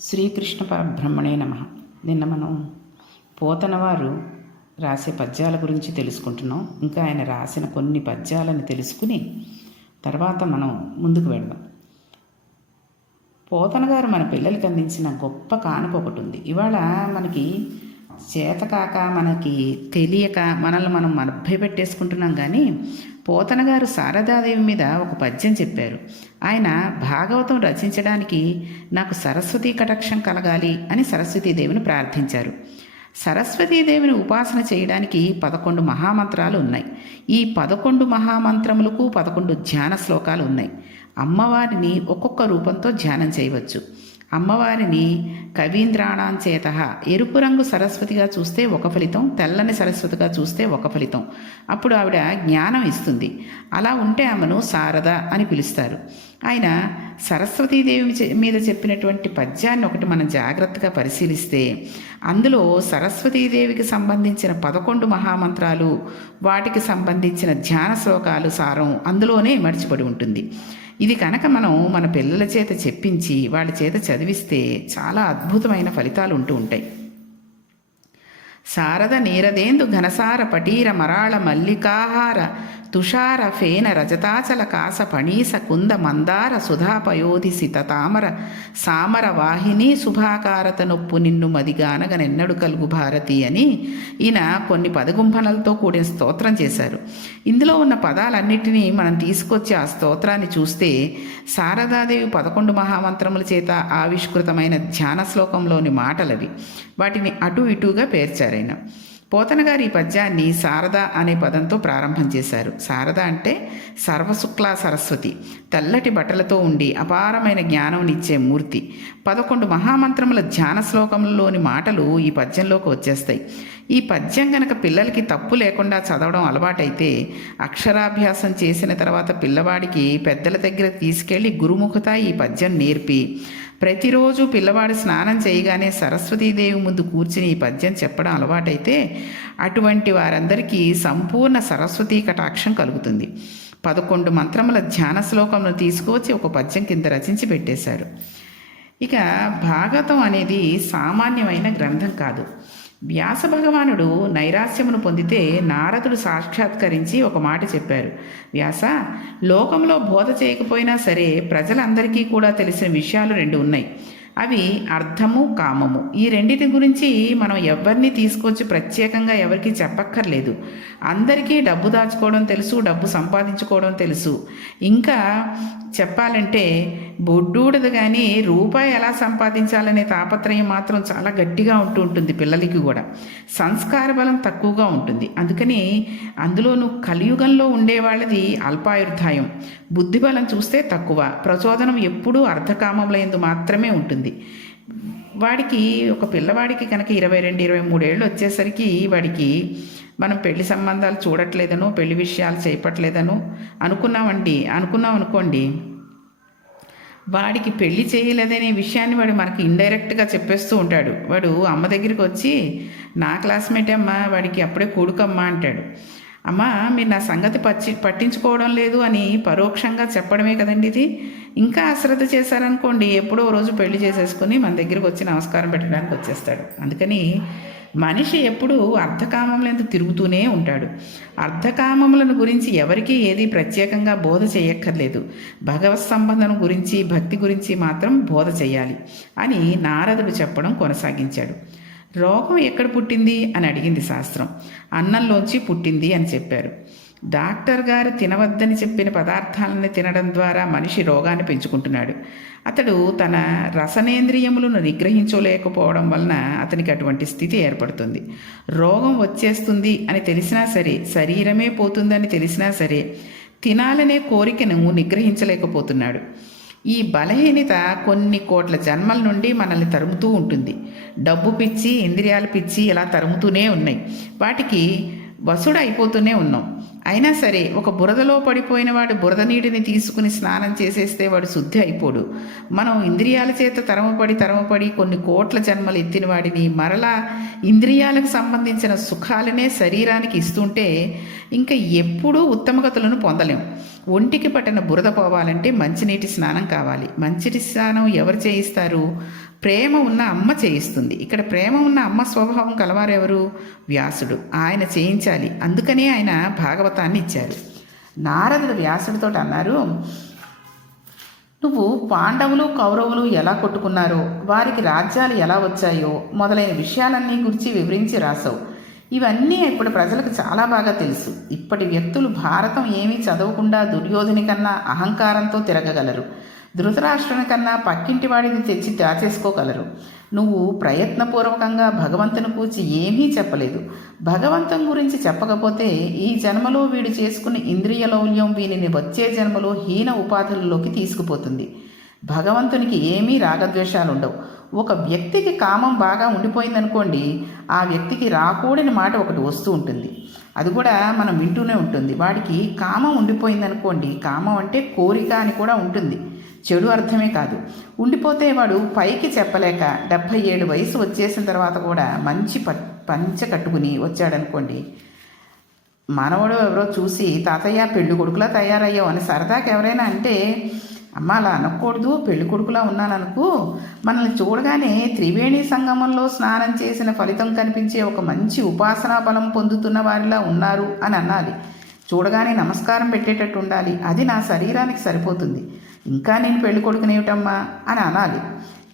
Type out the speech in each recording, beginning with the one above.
శ్రీకృష్ణ పరబ్రహ్మణే నమ. నిన్న మనం పోతనవారు రాసే పద్యాల గురించి తెలుసుకుంటున్నాం. ఇంకా ఆయన రాసిన కొన్ని పద్యాలను తెలుసుకుని తర్వాత మనం ముందుకు వెళ్దాం. పోతన గారు మన పిల్లలకి అందించిన గొప్ప కానుక ఒకటి ఉంది. ఇవాళ మనకి చేతకాక మనకి తెలియక మనల్ని మనం మభ్యపెట్టేసుకుంటున్నాం కానీ పోతన గారు శారదాదేవి మీద ఒక పద్యం చెప్పారు. ఆయన భాగవతం రచించడానికి నాకు సరస్వతీ కటాక్షం కలగాలి అని సరస్వతీదేవిని ప్రార్థించారు. సరస్వతీదేవిని ఉపాసన చేయడానికి పదకొండు మహామంత్రాలు ఉన్నాయి. ఈ పదకొండు మహామంత్రములకు పదకొండు ధ్యాన శ్లోకాలు ఉన్నాయి. అమ్మవారిని ఒక్కొక్క రూపంతో ధ్యానం చేయవచ్చు. అమ్మవారిని కవీంద్రాణాం చేత. ఎరుపు రంగు సరస్వతిగా చూస్తే ఒక ఫలితం తెల్లని సరస్వతిగా చూస్తే ఒక ఫలితం. అప్పుడు ఆవిడ జ్ఞానం ఇస్తుంది. అలా ఉంటే ఆమెను శారద అని పిలుస్తారు. ఆయన సరస్వతీదేవి మీద చెప్పినటువంటి పద్యాన్ని ఒకటి మనం జాగ్రత్తగా పరిశీలిస్తే అందులో సరస్వతీదేవికి సంబంధించిన పదకొండు మహామంత్రాలు వాటికి సంబంధించిన ధ్యాన శ్లోకాలు సారం అందులోనే మర్చిపడి ఉంటుంది. ఇది కనుక మనం మన పిల్లల చేత చెప్పించి వాళ్ళ చేత చదివిస్తే చాలా అద్భుతమైన ఫలితాలు ఉంటూ ఉంటాయి. శారద నీరదేందు ఘనసార పటీర మరాళ మల్లికాహార తుషార ఫేన రజతాచల కాస పణీస కుంద మందార సుధాపయోధి సిత తామర సామర వాహిని శుభాకారత నొప్పు నిన్ను మదిగానగ నెన్నడు కలుగు భారతి అని ఈయన కొన్ని పదగుంభనలతో కూడిన స్తోత్రం చేశారు. ఇందులో ఉన్న పదాలన్నిటినీ మనం తీసుకొచ్చి ఆ స్తోత్రాన్ని చూస్తే శారదాదేవి పదకొండు మహామంత్రముల చేత ఆవిష్కృతమైన ధ్యాన శ్లోకంలోని మాటలవి. వాటిని అటు ఇటుగా పేర్చారాయన పోతన గారు ఈ పద్యాన్ని శారద అనే పదంతో ప్రారంభం చేశారు. శారద అంటే సర్వశుక్లా సరస్వతి తెల్లటి బట్టలతో ఉండి అపారమైన జ్ఞానంనిచ్చే మూర్తి. పదకొండు మహామంత్రముల ధ్యాన శ్లోకంలోని మాటలు ఈ పద్యంలోకి వచ్చేస్తాయి. ఈ పద్యం గనక పిల్లలకి తప్పు లేకుండా చదవడం అలవాటైతే అక్షరాభ్యాసం చేసిన తర్వాత పిల్లవాడికి పెద్దల దగ్గర తీసుకెళ్ళి గురుముఖత ఈ పద్యం నేర్పి ప్రతిరోజు పిల్లవాడు స్నానం చేయగానే సరస్వతీదేవి ముందు కూర్చుని ఈ పద్యం చెప్పడం అలవాటైతే అటువంటి వారందరికీ సంపూర్ణ సరస్వతీ కటాక్షం కలుగుతుంది. పదకొండు మంత్రముల ధ్యాన శ్లోకమును తీసుకువచ్చి ఒక పద్యం కింద రచించి పెట్టేశారు. ఇక భాగవతం అనేది సామాన్యమైన గ్రంథం కాదు. వ్యాస భగవానుడు నైరాస్యమును పొందితే నారదుడు సాక్షాత్కరించి ఒక మాట చెప్పారు. వ్యాస లోకంలో బోధ చేయకపోయినా సరే ప్రజలందరికీ కూడా తెలిసిన విషయాలు రెండు ఉన్నాయి. అవి అర్థము కామము. ఈ రెండింటి గురించి మనం ఎవరిని తీసుకొచ్చి ప్రత్యేకంగా ఎవరికి చెప్పక్కర్లేదు. అందరికీ డబ్బు దాచుకోవడం తెలుసు డబ్బు సంపాదించుకోవడం తెలుసు. ఇంకా చెప్పాలంటే బొడ్డూడదు కానీ రూపాయి ఎలా సంపాదించాలనే తాపత్రయం మాత్రం చాలా గట్టిగా ఉంటూ ఉంటుంది పిల్లలకి కూడా. సంస్కార బలం తక్కువగా ఉంటుంది. అందుకని అందులోనూ కలియుగంలో ఉండేవాళ్ళది అల్పాయుర్ధాయం. బుద్ధిబలం చూస్తే తక్కువ. ప్రచోదనం ఎప్పుడూ అర్ధకామంలో ఎందు మాత్రమే ఉంటుంది. వాడికి ఒక పిల్లవాడికి కనుక ఇరవై రెండు ఇరవై మూడేళ్ళు వచ్చేసరికి వాడికి మనం పెళ్ళి సంబంధాలు చూడట్లేదనో పెళ్ళి విషయాలు చేయపట్లేదనో అనుకున్నామండి. అనుకున్నాం అనుకోండి. వాడికి పెళ్ళి చేయలేదనే విషయాన్ని వాడు మనకి ఇండైరెక్ట్గా చెప్పేస్తూ ఉంటాడు. వాడు అమ్మ దగ్గరికి వచ్చి నా క్లాస్మేట్ అమ్మ వాడికి అప్పుడే కొడుకమ్మ అంటాడు. అమ్మ మీరు నా సంగతి పచ్చి పట్టించుకోవడం లేదు అని పరోక్షంగా చెప్పడమే కదండి ఇది. ఇంకా అశ్రద్ధ చేశారనుకోండి ఎప్పుడో రోజు పెళ్ళి చేసేసుకుని మన దగ్గరికి వచ్చి నమస్కారం పెట్టడానికి వచ్చేస్తాడు. అందుకని మనిషి ఎప్పుడూ అర్ధకామములందు తిరుగుతూనే ఉంటాడు. అర్ధకామములను గురించి ఎవరికీ ఏది ప్రత్యేకంగా బోధ చేయక్కర్లేదు. భగవత్ సంబంధం గురించి భక్తి గురించి మాత్రం బోధ చేయాలి అని నారదుడు చెప్పడం కొనసాగించాడు. రోగం ఎక్కడ పుట్టింది అని అడిగింది శాస్త్రం. అన్నంలోంచి పుట్టింది అని చెప్పారు. డాక్టర్ గారు తినవద్దని చెప్పిన పదార్థాలను తినడం ద్వారా మనిషి రోగాన్ని పెంచుకుంటున్నాడు. అతడు తన రసనేంద్రియములను నిగ్రహించలేకపోవడం వలన అతనికి అటువంటి స్థితి ఏర్పడుతుంది. రోగం వచ్చేస్తుంది అని తెలిసినా సరే శరీరమే పోతుందని తెలిసినా సరే తినాలనే కోరికను నిగ్రహించలేకపోతున్నాడు. ఈ బలహీనత కొన్ని కోట్ల జన్మల నుండి మనల్ని తరుముతూ ఉంటుంది. డబ్బు పిచ్చి ఇంద్రియాలు పిచ్చి ఇలా తరుముతూనే ఉన్నాయి. వాటికి వసుడు అయిపోతూనే ఉన్నాం. అయినా సరే ఒక బురదలో పడిపోయిన వాడు బురద నీటిని తీసుకుని స్నానం చేసేస్తే వాడు శుద్ధి అయిపోడు. మనం ఇంద్రియాల చేత తరమపడి తరమపడి కొన్ని కోట్ల జన్మలు ఎత్తిన వాడిని మరలా ఇంద్రియాలకు సంబంధించిన సుఖాలనే శరీరానికి ఇస్తుంటే ఇంకా ఎప్పుడూ ఉత్తమగతులను పొందలేం. ఒంటికి పట్టిన బురద పోవాలంటే మంచినీటి స్నానం కావాలి. మంచినీటి స్నానం ఎవరు చేయిస్తారు? ప్రేమ ఉన్న అమ్మ చేయిస్తుంది. ఇక్కడ ప్రేమ ఉన్న అమ్మ స్వభావం కలవారెవరు? వ్యాసుడు. ఆయన చేయించాలి. అందుకనే ఆయన భాగవతాన్ని ఇచ్చారు. నారదుడు వ్యాసుడితో అన్నారు నువ్వు పాండవులు కౌరవులు ఎలా కొట్టుకున్నారో వారికి రాజ్యాలు ఎలా వచ్చాయో మొదలైన విషయాలన్నీ గురించి వివరించి రాసావు. ఇవన్నీ ఇప్పుడు ప్రజలకు చాలా బాగా తెలుసు. ఇప్పటి వ్యక్తులు భారతం ఏమీ చదవకుండా దుర్యోధని కన్నా అహంకారంతో తిరగగలరు. ధృతరాష్ట్రుని కన్నా పక్కింటి వాడిని తెచ్చి దాచేసుకోగలరు. నువ్వు ప్రయత్నపూర్వకంగా భగవంతుని కూర్చి ఏమీ చెప్పలేదు. భగవంతం గురించి చెప్పకపోతే ఈ జన్మలో వీడు చేసుకున్న ఇంద్రియ లౌల్యం వీనిని వచ్చే జన్మలో హీన ఉపాధులలోకి తీసుకుపోతుంది. భగవంతునికి ఏమీ రాగద్వేషాలు ఉండవు ఒక వ్యక్తికి కామం బాగా ఉండిపోయిందనుకోండి ఆ వ్యక్తికి రాకూడని మాట ఒకటి వస్తూ ఉంటుంది. అది కూడా మనం వింటూనే ఉంటుంది. వాడికి కామం ఉండిపోయిందనుకోండి కామం అంటే కోరిక అని కూడా ఉంటుంది. చెడు అర్థమే కాదు. ఉండిపోతే వాడు పైకి చెప్పలేక డెబ్భై ఏడు వయసు వచ్చేసిన తర్వాత కూడా మంచి ప పంచ కట్టుకుని వచ్చాడనుకోండి మనవడు ఎవరో చూసి తాతయ్య పెళ్ళి కొడుకులా తయారయ్యావు అని సరదాకి ఎవరైనా అంటే అమ్మ అలా అనకూడదు. పెళ్ళి కొడుకులా ఉన్నాననుకో. మనల్ని చూడగానే త్రివేణి సంగమంలో స్నానం చేసిన ఫలితం కనిపించే ఒక మంచి ఉపాసనా బలం పొందుతున్న వారిలా ఉన్నారు అని అనాలి. చూడగానే నమస్కారం పెట్టేటట్టు ఉండాలి. అది నా శరీరానికి సరిపోతుంది. ఇంకా నేను పెళ్ళి కొడుకునేమిటమ్మా అని అనాలి.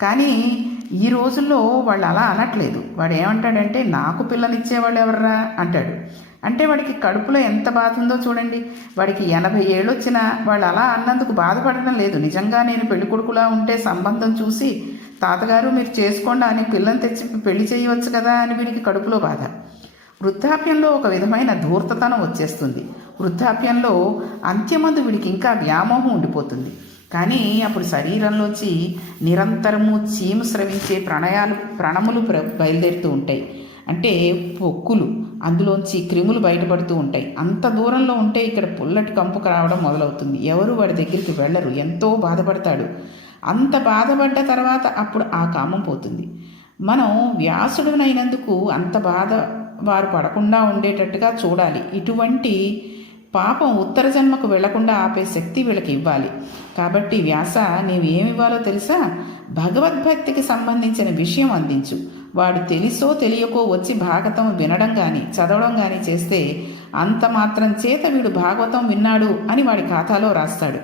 కానీ ఈ రోజుల్లో వాళ్ళు అలా అనట్లేదు. వాడు ఏమంటాడంటే నాకు పిల్లనిచ్చేవాళ్ళు ఎవర్రా? అంటాడు. అంటే వాడికి కడుపులో ఎంత బాధ ఉందో చూడండి. వాడికి ఎనభై ఏళ్ళు వచ్చినా వాళ్ళు అలా అన్నందుకు బాధపడడం లేదు. నిజంగా నేను పెళ్ళి కొడుకులా ఉంటే సంబంధం చూసి తాతగారు మీరు చేసుకోండి అని పిల్లని తెచ్చి పెళ్ళి చేయవచ్చు కదా అని వీడికి కడుపులో బాధ. వృద్ధాప్యంలో ఒక విధమైన ధూర్తతనం వచ్చేస్తుంది. వృద్ధాప్యంలో అంత్యమందు వీడికి ఇంకా వ్యామోహం ఉండిపోతుంది. కానీ అప్పుడు శరీరంలోంచి నిరంతరము చీము స్రవించే ప్రణయాలు ప్రణములు ప్ర బయలుదేరుతూ ఉంటాయి. అంటే పొక్కులు. అందులోంచి క్రిములు బయటపడుతూ ఉంటాయి. అంత దూరంలో ఉంటే ఇక్కడ పుల్లటి కంపుకు రావడం మొదలవుతుంది. ఎవరు వాడి దగ్గరికి వెళ్ళరు. ఎంతో బాధపడతాడు. అంత బాధపడ్డ తర్వాత అప్పుడు ఆ కామం పోతుంది. మనం వ్యాసుడునైనందుకు అంత బాధ వారు పడకుండా ఉండేటట్టుగా చూడాలి. ఇటువంటి పాపం ఉత్తర జన్మకు వెళ్ళకుండా ఆపే శక్తి వీళ్ళకి ఇవ్వాలి. కాబట్టి వ్యాస నీవు ఏమివ్వాలో తెలుసా? భగవద్భక్తికి సంబంధించిన విషయం అందించు. వాడు తెలుసో తెలియకో వచ్చి భాగవతం వినడం కానీ చదవడం కానీ చేస్తే అంత మాత్రం చేత వీడు భాగవతం విన్నాడు అని వాడి ఖాతాలో రాస్తాడు.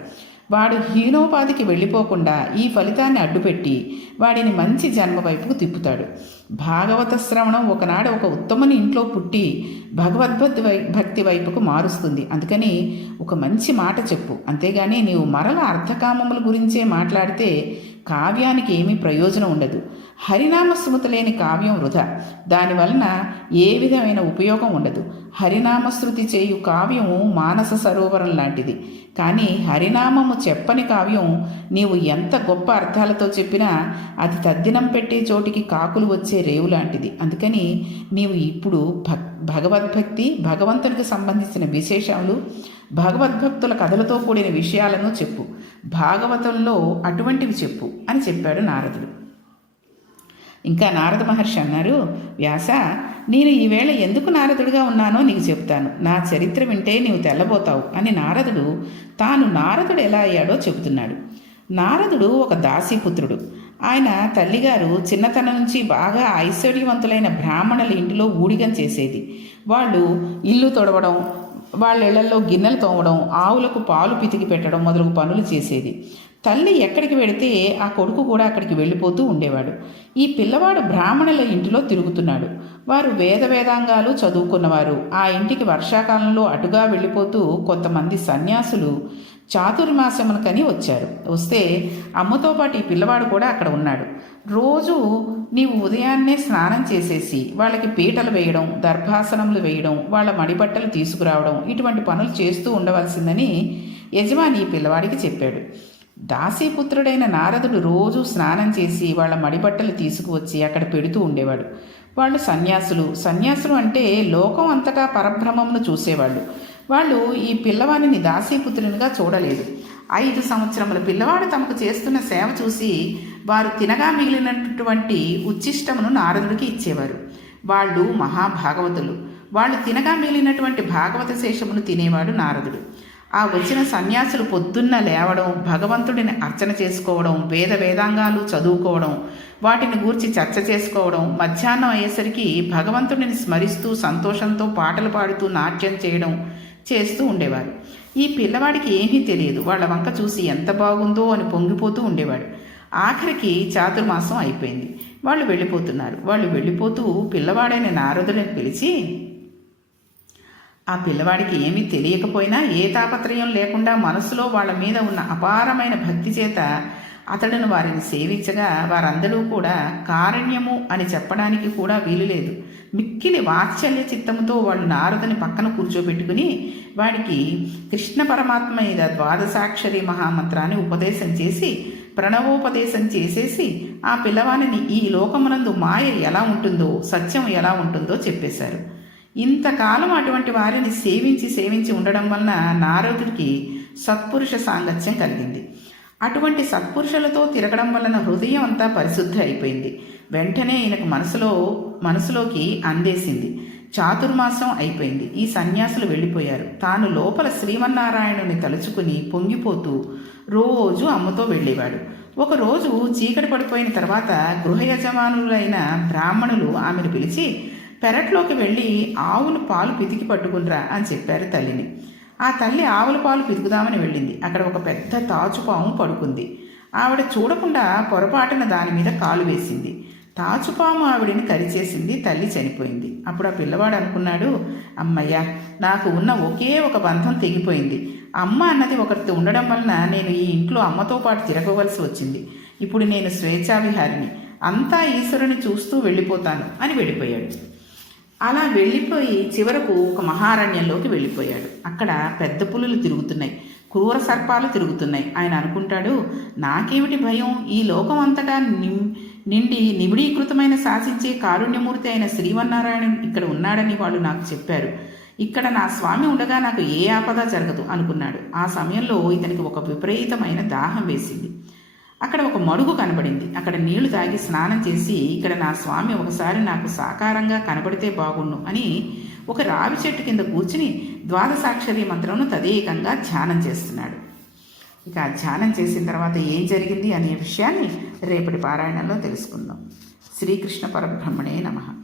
వాడు హీనోపాధికి వెళ్ళిపోకుండా ఈ ఫలితాన్ని అడ్డుపెట్టి వాడిని మంచి జన్మ వైపుకు తిప్పుతాడు. భాగవత శ్రవణం ఒకనాడు ఒక ఉత్తమని ఇంట్లో పుట్టి భగవద్భక్తి వై భక్తి వైపుకు మారుస్తుంది. అందుకని ఒక మంచి మాట చెప్పు. అంతేగాని నీవు మరల అర్థకామముల గురించే మాట్లాడితే కావ్యానికి ఏమీ ప్రయోజనం ఉండదు. హరినామ స్మృతి లేని కావ్యం వృధా. దానివలన ఏ విధమైన ఉపయోగం ఉండదు. హరినామశృతి చేయు కావ్యము మానస సరోవరం లాంటిది. కానీ హరినామము చెప్పని కావ్యం నీవు ఎంత గొప్ప అర్థాలతో చెప్పినా అది తద్దినం పెట్టే చోటికి కాకులు వచ్చే రేవు లాంటిది. అందుకని నీవు ఇప్పుడు భక్ భగవద్భక్తి భగవంతునికి సంబంధించిన విశేషాలు భగవద్భక్తుల కథలతో కూడిన విషయాలను చెప్పు. భాగవతంలో అటువంటివి చెప్పు అని చెప్పాడు నారదుడు. ఇంకా నారద మహర్షి అన్నారు వ్యాస నేను ఈవేళ ఎందుకు నారదుడిగా ఉన్నానో నీకు చెప్తాను నా చరిత్ర వింటే నీవు తెల్లబోతావు అని నారదుడు తాను నారదుడు ఎలా అయ్యాడో చెబుతున్నాడు. నారదుడు ఒక దాసీపుత్రుడు ఆయన తల్లిగారు చిన్నతనం నుంచి బాగా ఐశ్వర్యవంతులైన బ్రాహ్మణుల ఇంటిలో ఊడిగం చేసేది. వాళ్ళు ఇల్లు తొడవడం వాళ్ళ ఇళ్ళలో గిన్నెలు తోమడం ఆవులకు పాలు పితికి పెట్టడం మొదలగు పనులు చేసేది. తల్లి ఎక్కడికి వెళితే ఆ కొడుకు కూడా అక్కడికి వెళ్ళిపోతూ ఉండేవాడు. ఈ పిల్లవాడు బ్రాహ్మణుల ఇంటిలో తిరుగుతున్నాడు. వారు వేద వేదాంగాలు చదువుకున్నవారు. ఆ ఇంటికి వర్షాకాలంలో అటుగా వెళ్ళిపోతూ కొంతమంది సన్యాసులు చాతుర్మాసమునకని వచ్చారు. వస్తే అమ్మతో పాటు ఈ పిల్లవాడు కూడా అక్కడ ఉన్నాడు. రోజు నీవు ఉదయాన్నే స్నానం చేసేసి వాళ్ళకి పీటలు వేయడం దర్భాసనములు వేయడం వాళ్ళ మడిబట్టలు తీసుకురావడం ఇటువంటి పనులు చేస్తూ ఉండవలసిందని యజమాని ఈ పిల్లవాడికి చెప్పాడు. దాసీపుత్రుడైన నారదుడు రోజు స్నానం చేసి వాళ్ళ మడిబట్టలు తీసుకువచ్చి అక్కడ పెడుతూ ఉండేవాడు. వాళ్ళు సన్యాసులు. సన్యాసులు అంటే లోకం అంతటా పరబ్రహ్మమును చూసేవాళ్ళు. వాళ్ళు ఈ పిల్లవాడిని దాసీపుత్రునిగా చూడలేదు. ఐదు సంవత్సరముల పిల్లవాడు తమకు చేస్తున్న సేవ చూసి వారు తినగా మిగిలినటువంటి ఉచ్చిష్టమును నారదుడికి ఇచ్చేవారు. వాళ్ళు మహాభాగవతులు. వాళ్ళు తినగా మిగిలినటువంటి భాగవత శేషమును తినేవాడు నారదుడు. ఆ వచ్చిన సన్యాసులు పొద్దున్న లేవడం భగవంతుడిని అర్చన చేసుకోవడం వేద వేదాంగాలు చదువుకోవడం వాటిని గూర్చి చర్చ చేసుకోవడం మధ్యాహ్నం అయ్యేసరికి భగవంతుడిని స్మరిస్తూ సంతోషంతో పాటలు పాడుతూ నాట్యం చేయడం చేస్తూ ఉండేవారు. ఈ పిల్లవాడికి ఏమీ తెలియదు. వాళ్ళ వంక చూసి ఎంత బాగుందో అని పొంగిపోతూ ఉండేవాడు. ఆఖరికి చాతుర్మాసం అయిపోయింది. వాళ్ళు వెళ్ళిపోతున్నారు. వాళ్ళు వెళ్ళిపోతూ పిల్లవాడైన నారదులను పిలిచి ఆ పిల్లవాడికి ఏమీ తెలియకపోయినా ఏ తాపత్రయం లేకుండా మనసులో వాళ్ళ మీద ఉన్న అపారమైన భక్తి చేత అతడును వారిని సేవించగా వారందరూ కూడా కారణ్యము అని చెప్పడానికి కూడా వీలు లేదు. మిక్కిలి వాత్సల్య చిత్తముతో వాళ్ళు నారదుని పక్కన కూర్చోబెట్టుకుని వాడికి కృష్ణ పరమాత్మ మీద ద్వాదశాక్షరి మహామంత్రాన్ని ఉపదేశం చేసి ప్రణవోపదేశం చేసేసి ఆ పిల్లవాడిని ఈ లోకమునందు మాయ ఎలా ఉంటుందో సత్యం ఎలా ఉంటుందో చెప్పేశారు. ఇంతకాలం అటువంటి వారిని సేవించి సేవించి ఉండడం వలన నారదుడికి సత్పురుష సాంగత్యం కలిగింది. అటువంటి సత్పురుషులతో తిరగడం వలన హృదయం అంతా పరిశుద్ధి అయిపోయింది. వెంటనే ఈయనకు మనసులో మనసులోకి అందేసింది. చాతుర్మాసం అయిపోయింది. ఈ సన్యాసులు వెళ్ళిపోయారు. తాను లోపల శ్రీమన్నారాయణుని తలుచుకుని పొంగిపోతూ రోజు అమ్మతో వెళ్ళేవాడు. ఒకరోజు చీకటి పడిపోయిన తర్వాత గృహ యజమానులైన బ్రాహ్మణులు ఆమెను పిలిచి పెరట్లోకి వెళ్ళి ఆవులు పాలు పితికి పట్టుకునిరా అని చెప్పారు తల్లిని. ఆ తల్లి ఆవుల పాలు పితుకుదామని వెళ్ళింది. అక్కడ ఒక పెద్ద తాచుపాము పడుకుంది. ఆవిడ చూడకుండా పొరపాటున దాని మీద కాలు వేసింది. తాచుపాము ఆవిడని కరిచేసింది తల్లి చనిపోయింది. అప్పుడు ఆ పిల్లవాడు అనుకున్నాడు అమ్మయ్య నాకు ఉన్న ఒకే ఒక బంధం తెగిపోయింది. అమ్మ అన్నది ఒకరితో ఉండడం వలన నేను ఈ ఇంట్లో అమ్మతో పాటు తిరగవలసి వచ్చింది. ఇప్పుడు నేను స్వేచ్ఛావిహారిని. అంతా ఈశ్వరుని చూస్తూ వెళ్ళిపోతాను అని వెళ్ళిపోయాడు. అలా వెళ్ళిపోయి చివరకు ఒక మహారణ్యంలోకి వెళ్ళిపోయాడు. అక్కడ పెద్ద పులులు తిరుగుతున్నాయి. క్రూర సర్పాలు తిరుగుతున్నాయి. ఆయన అనుకుంటాడు నాకేమిటి భయం? ఈ లోకం అంతటా నిం నిండి నిబిడీకృతమైన శాసించే కారుణ్యమూర్తి అయిన శ్రీవన్నారాయణ ఇక్కడ ఉన్నాడని వాళ్ళు నాకు చెప్పారు. ఇక్కడ నా స్వామి ఉండగా నాకు ఏ ఆపద జరగదు అనుకున్నాడు. ఆ సమయంలో ఇతనికి ఒక విపరీతమైన దాహం వేసింది. అక్కడ ఒక మడుగు కనబడింది. అక్కడ నీళ్ళు తాగి స్నానం చేసి ఇక్కడ నా స్వామి ఒకసారి నాకు సాకారంగా కనబడితే బాగుండు అని ఒక రావి చెట్టు కింద కూర్చుని ద్వాదశాక్షరి మంత్రంను తదేకంగా ధ్యానం చేస్తున్నాడు. ఇక ధ్యానం చేసిన తర్వాత ఏం జరిగింది అనే విషయాన్ని రేపటి పారాయణంలో తెలుసుకుందాం. శ్రీకృష్ణ పరబ్రహ్మణే నమః.